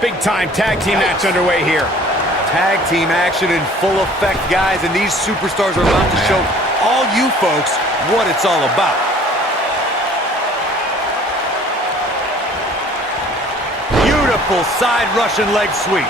Big-time tag team match underway here. Tag team action in full effect, guys, and these superstars are about to show all you folks what it's all about. Beautiful side Russian leg sweep.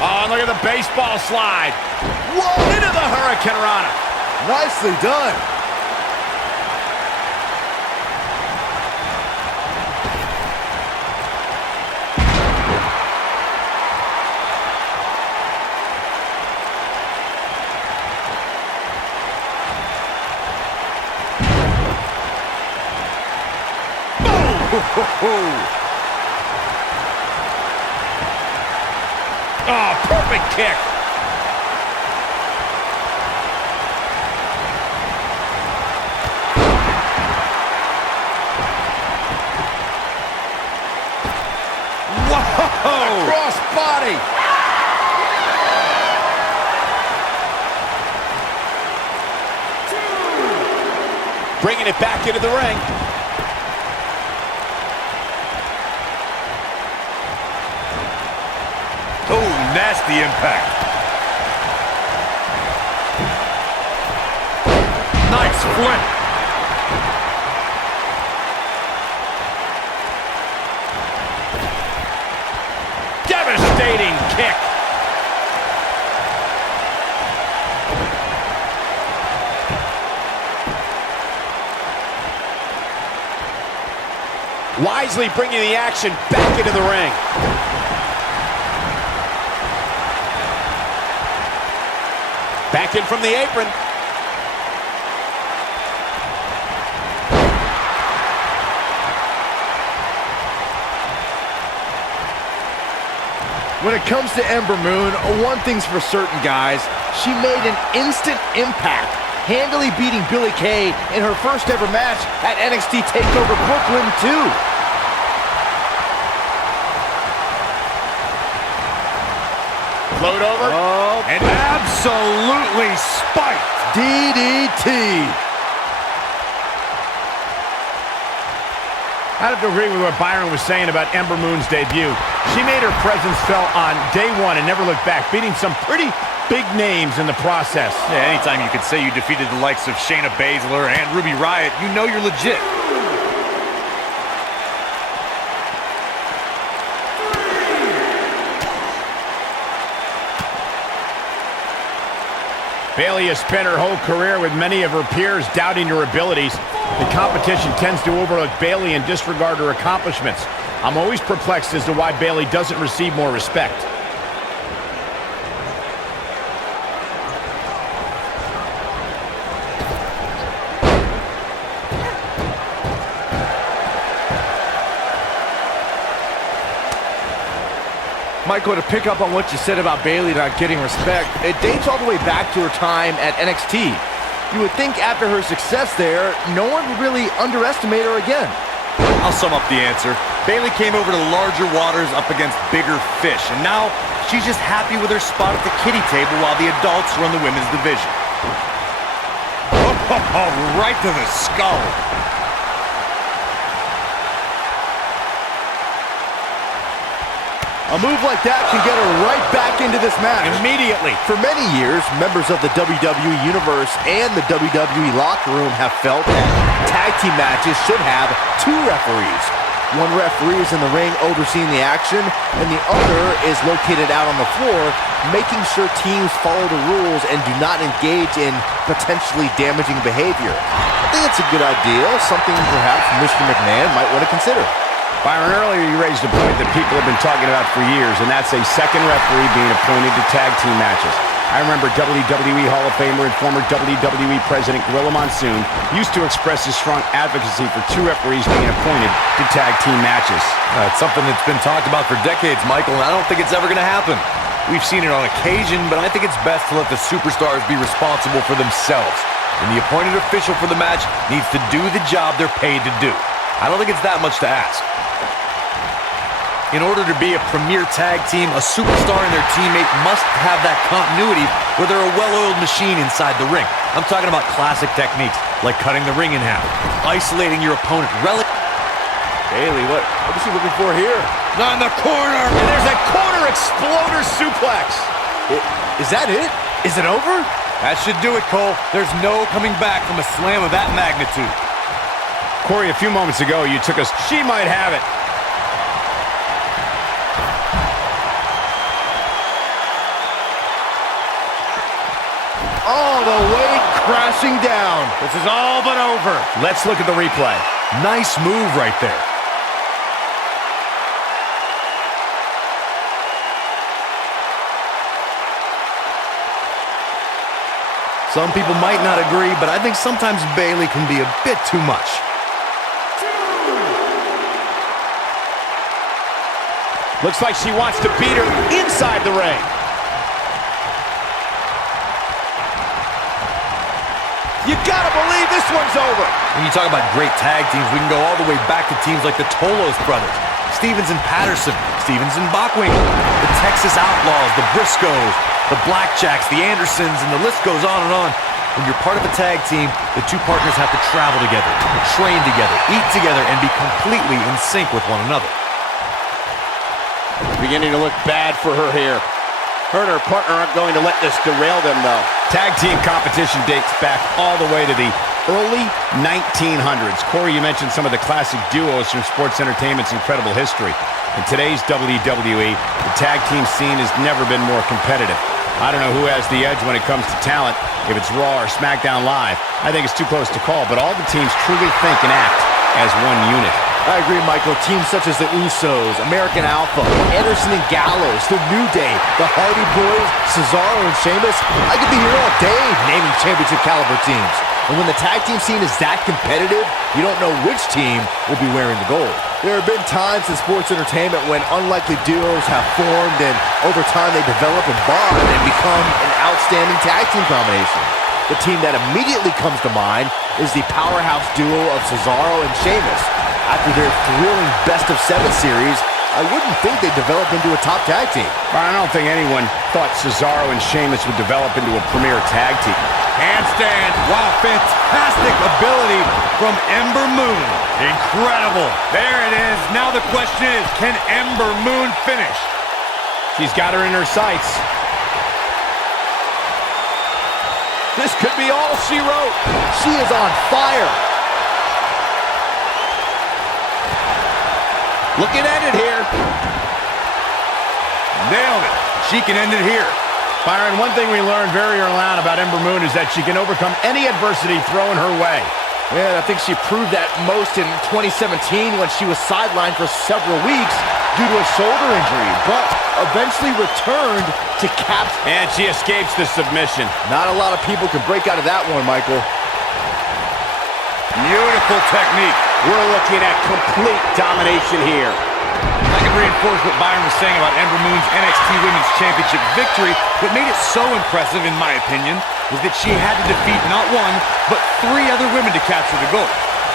Oh, and look at the baseball slide. Whoa, into the Hurricane Rana. Nicely done. Boom! Oh, perfect kick. Whoa! Cross body. Bringing it back into the ring. Oh, nasty impact. Nice flip. Devastating kick. Wisely bringing the action back into the ring. Back in from the apron. When it comes to Ember Moon, one thing's for certain, guys. She made an instant impact, handily beating Billie Kay in her first ever match at NXT TakeOver Brooklyn 2. Float over. Oh, and absolutely spiked. DDT. I have to agree with what Byron was saying about Ember Moon's debut. She made her presence felt on day one and never looked back, beating some pretty big names in the process. Yeah, anytime you could say you defeated the likes of Shayna Baszler and Ruby Riott, you know you're legit. Bayley has spent her whole career with many of her peers doubting her abilities. The competition tends to overlook Bayley and disregard her accomplishments. I'm always perplexed as to why Bayley doesn't receive more respect. Michael, to pick up on what you said about Bayley not getting respect, it dates all the way back to her time at NXT. You would think after her success there, no one would really underestimate her again. I'll sum up the answer. Bayley came over to larger waters up against bigger fish, and now she's just happy with her spot at the kiddie table while the adults run the women's division. Oh, right to the skull. A move like that can get her right back into this match. Immediately. For many years, members of the WWE Universe and the WWE locker room have felt that tag team matches should have two referees. One referee is in the ring overseeing the action, and the other is located out on the floor, making sure teams follow the rules and do not engage in potentially damaging behavior. I think it's a good idea, something perhaps Mr. McMahon might want to consider. Byron, earlier you raised a point that people have been talking about for years, and that's a second referee being appointed to tag team matches. I remember WWE Hall of Famer and former WWE President Gorilla Monsoon used to express his strong advocacy for two referees being appointed to tag team matches. It's something that's been talked about for decades, Michael, and I don't think it's ever going to happen. We've seen it on occasion, but I think it's best to let the superstars be responsible for themselves. And the appointed official for the match needs to do the job they're paid to do. I don't think it's that much to ask. In order to be a premier tag team, a superstar and their teammate must have that continuity where they're a well-oiled machine inside the ring. I'm talking about classic techniques, like cutting the ring in half, isolating your opponent. Bayley, what is he looking for here? Not in the corner! And there's a corner exploder suplex. Is that it? Is it over? That should do it, Cole. There's no coming back from a slam of that magnitude. Corey, a few moments ago, you took us. She might have it. All the way crashing down. This is all but over. Let's look at the replay. Nice move right there. Some people might not agree, but I think sometimes Bayley can be a bit too much. Looks like she wants to beat her inside the ring. You gotta believe this one's over. When you talk about great tag teams, we can go all the way back to teams like the Tolos brothers, Stevens and Patterson, Stevens and Bockwing, the Texas Outlaws, the Briscoes, the Blackjacks, the Andersons, and the list goes on and on. When you're part of a tag team, the two partners have to travel together, train together, eat together, and be completely in sync with one another. Beginning to look bad for her here. Her and her partner aren't going to let this derail them, though. Tag team competition dates back all the way to the early 1900s. Corey, you mentioned some of the classic duos from sports entertainment's incredible history. In today's WWE, the tag team scene has never been more competitive. I don't know who has the edge when it comes to talent, if it's Raw or SmackDown Live. I think it's too close to call, but all the teams truly think and act as one unit. I agree, Michael. Teams such as the Usos, American Alpha, Anderson and Gallows, The New Day, the Hardy Boys, Cesaro and Sheamus. I could be here all day naming championship caliber teams. And when the tag team scene is that competitive, you don't know which team will be wearing the gold. There have been times in sports entertainment when unlikely duos have formed and over time they develop and bond and become an outstanding tag team combination. The team that immediately comes to mind is the powerhouse duo of Cesaro and Sheamus. After their thrilling best-of-7 series, I wouldn't think they'd develop into a top tag team. I don't think anyone thought Cesaro and Sheamus would develop into a premier tag team. Handstand. Wow, fantastic ability from Ember Moon. Incredible. There it is. Now the question is, can Ember Moon finish? She's got her in her sights. This could be all she wrote. She is on fire. Looking at it here. Nailed it. She can end it here. Byron, one thing we learned very early on about Ember Moon is that she can overcome any adversity thrown her way. Yeah, I think she proved that most in 2017 when she was sidelined for several weeks due to a shoulder injury, but eventually returned to cap. And she escapes the submission. Not a lot of people can break out of that one, Michael. Beautiful technique. We're looking at complete domination here. I can reinforce what Byron was saying about Ember Moon's NXT Women's Championship victory. What made it so impressive, in my opinion, was that she had to defeat not one, but 3 other women to capture the gold.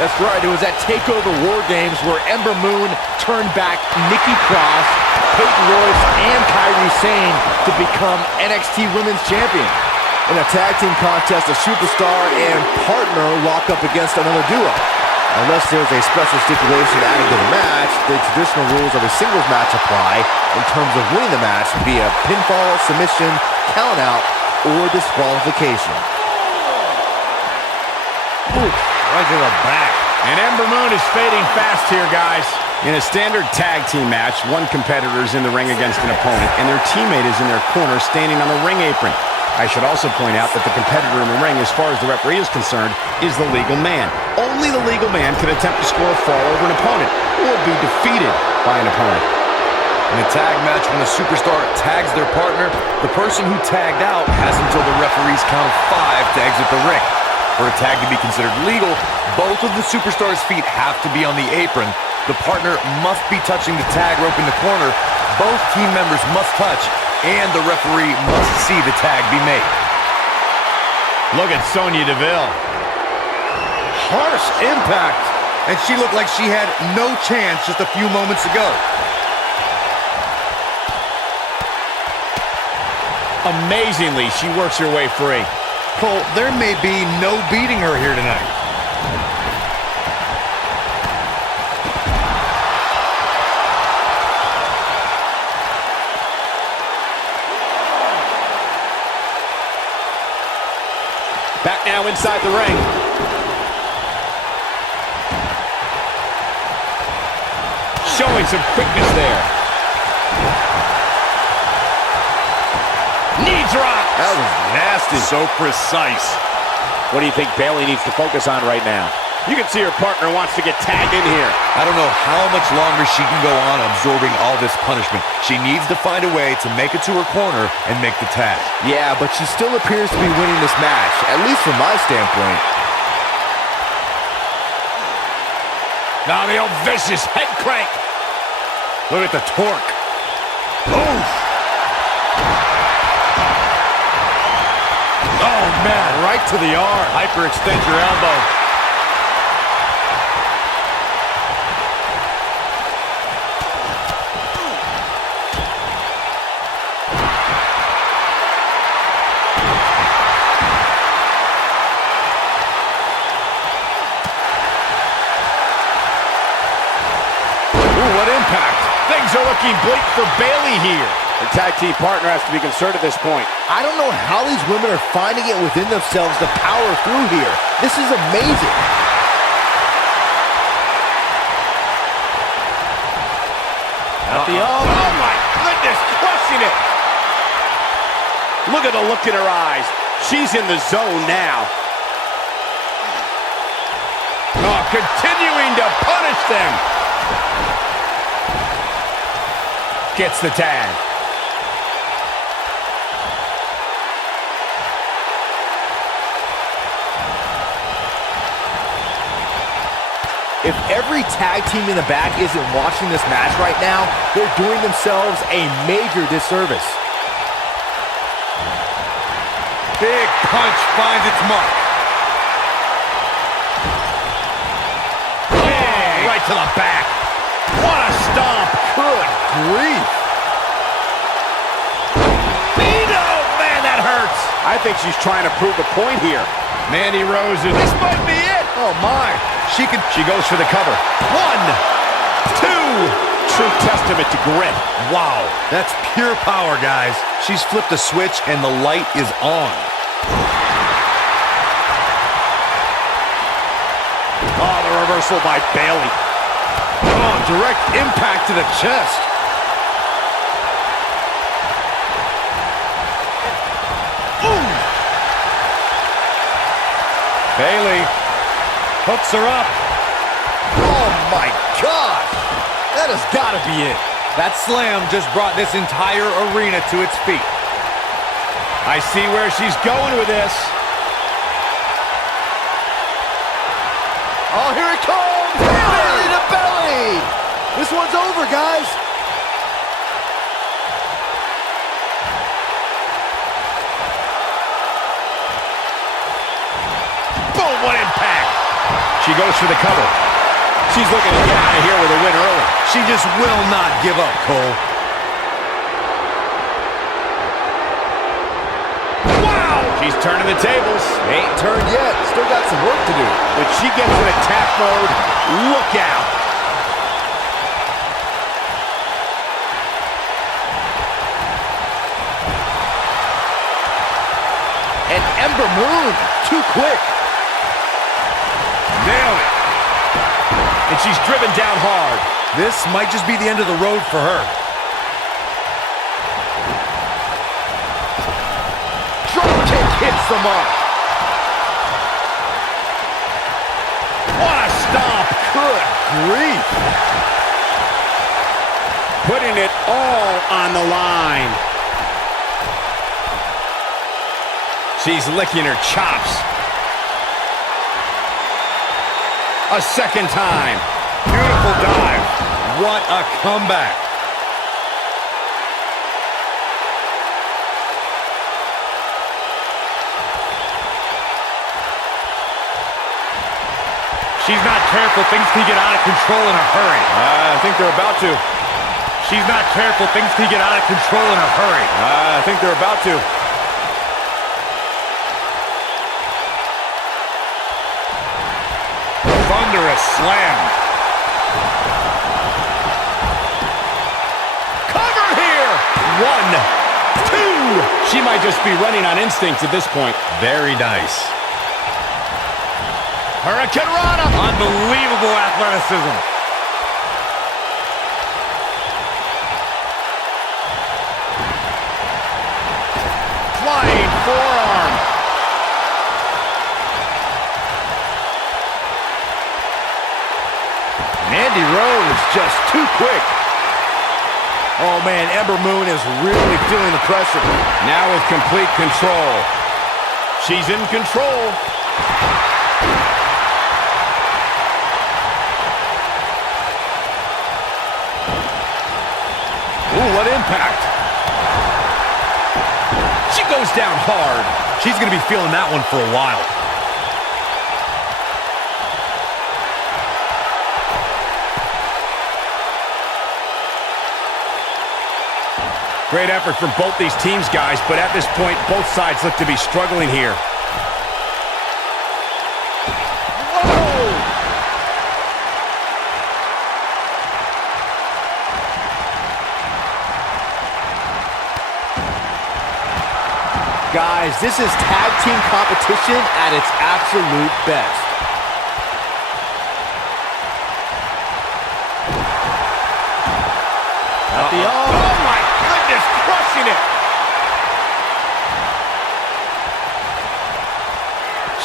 That's right. It was at TakeOver War Games where Ember Moon turned back Nikki Cross, Peyton Royce, and Kairi Sane to become NXT Women's Champion. In a tag team contest, a superstar and partner lock up against another duo. Unless there's a special stipulation added to the match, the traditional rules of a singles match apply in terms of winning the match via pinfall, submission, countout, or disqualification. Ooh, right to the back. And Ember Moon is fading fast here, guys. In a standard tag team match, one competitor is in the ring against an opponent, and their teammate is in their corner standing on the ring apron. I should also point out that the competitor in the ring, as far as the referee is concerned, is the legal man. Only the legal man can attempt to score a fall over an opponent or be defeated by an opponent. In a tag match, when a superstar tags their partner, the person who tagged out has until the referee's count of 5 to exit the ring. For a tag to be considered legal, both of the superstars' feet have to be on the apron. The partner must be touching the tag rope in the corner. Both team members must touch, and the referee must see the tag be made. Look at Sonya Deville. Harsh impact. And she looked like she had no chance just a few moments ago. Amazingly, she works her way free. Cole, there may be no beating her here tonight. Back now inside the ring. Showing some quickness there. Knee drop. That was nasty. So precise. What do you think Bayley needs to focus on right now? You can see her partner wants to get tagged in here. I don't know how much longer she can go on absorbing all this punishment. She needs to find a way to make it to her corner and make the tag. Yeah, but she still appears to be winning this match, at least from my standpoint. Now the old vicious head crank. Look at the torque. Oof. Oh, man, right to the arm. Hyperextend your elbow. Ooh, what impact. Things are looking bleak for Bayley here. Her tag team partner has to be concerned at this point. I don't know how these women are finding it within themselves to power through here. This is amazing. Oh my goodness, crushing it. Look at the look in her eyes. She's in the zone now. Oh, continuing to punish them. Gets the tag. If every tag team in the back isn't watching this match right now, they're doing themselves a major disservice. Big punch finds its mark. Oh, right to the back. What a stomp. Good grief. Man, that hurts. I think she's trying to prove a point here. Mandy Rose is... This might be it. Oh, my. She goes for the cover. 1, 2. True testament to grit. Wow, that's pure power, guys. She's flipped a switch and the light is on. Oh, the reversal by Bayley. Oh, direct impact to the chest. Ooh. Bayley hooks her up. Oh, my gosh. That has got to be it. That slam just brought this entire arena to its feet. I see where she's going with this. Oh, here it comes. Belly to belly. This one's over, guys. Boom, what impact. She goes for the cover. She's looking to get out of here with a win early. She just will not give up, Cole. Wow! She's turning the tables. Ain't turned yet. Still got some work to do. When she gets in attack mode, look out. And Ember Moon, too quick. Nailed it. And she's driven down hard. This might just be the end of the road for her. Drop kick hits the mark. What a stomp. Good grief. Putting it all on the line. She's licking her chops. A second time. Beautiful dive. What a comeback. She's not careful. Things can get out of control in a hurry. I think they're about to. She's not careful. Things can get out of control in a hurry. I think they're about to. slam. Cover here! 1, 2. She might just be running on instinct at this point. Very nice. Hurricane Rana! Unbelievable athleticism. Flying forearm. Mandy Rose just too quick. Oh man, Ember Moon is really feeling the pressure. Now with complete control. She's in control. Ooh, what impact. She goes down hard. She's going to be feeling that one for a while. Great effort from both these teams, guys, but at this point, both sides look to be struggling here. Whoa! Guys, this is tag team competition at its absolute best. Oh my goodness, crushing it.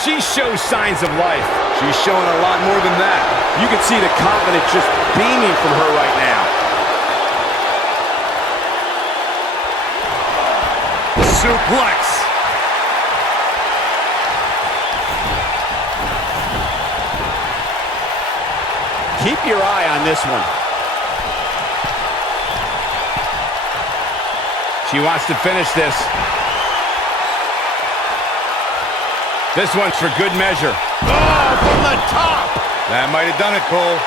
She shows signs of life. She's showing a lot more than that. You can see the confidence just beaming from her right now. Suplex. Keep your eye on this one. She wants to finish this. This one's for good measure. Oh, from the top! That might have done it, Cole.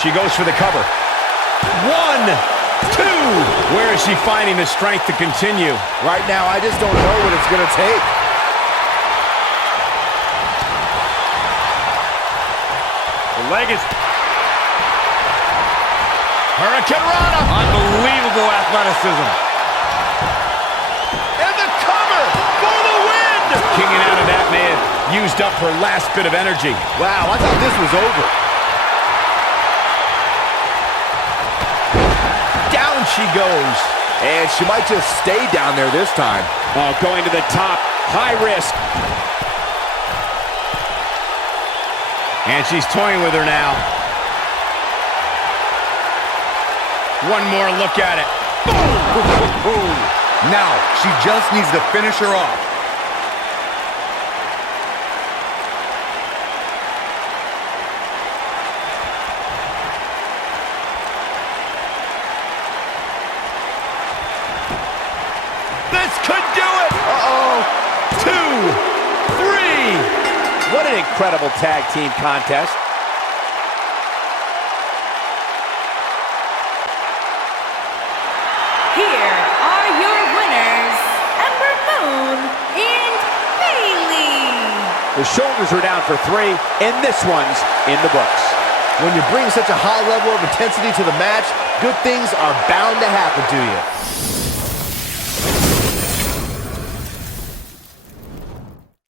She goes for the cover. 1, 2. Where is she finding the strength to continue? Right now, I just don't know what it's going to take. The leg is... Hurricane Rana! Unbelievable athleticism. And the cover for the win! Kicking out of that man. Used up her last bit of energy. Wow, I thought this was over. Down she goes. And she might just stay down there this time. Oh, going to the top. High risk. And she's toying with her now. One more look at it. Boom! Now, she just needs to finish her off. This could do it! Uh-oh. 2, 3. What an incredible tag team contest. Here are your winners, Ember Moon and Bayley. The shoulders are down for 3, and this one's in the books. When you bring such a high level of intensity to the match, good things are bound to happen to you.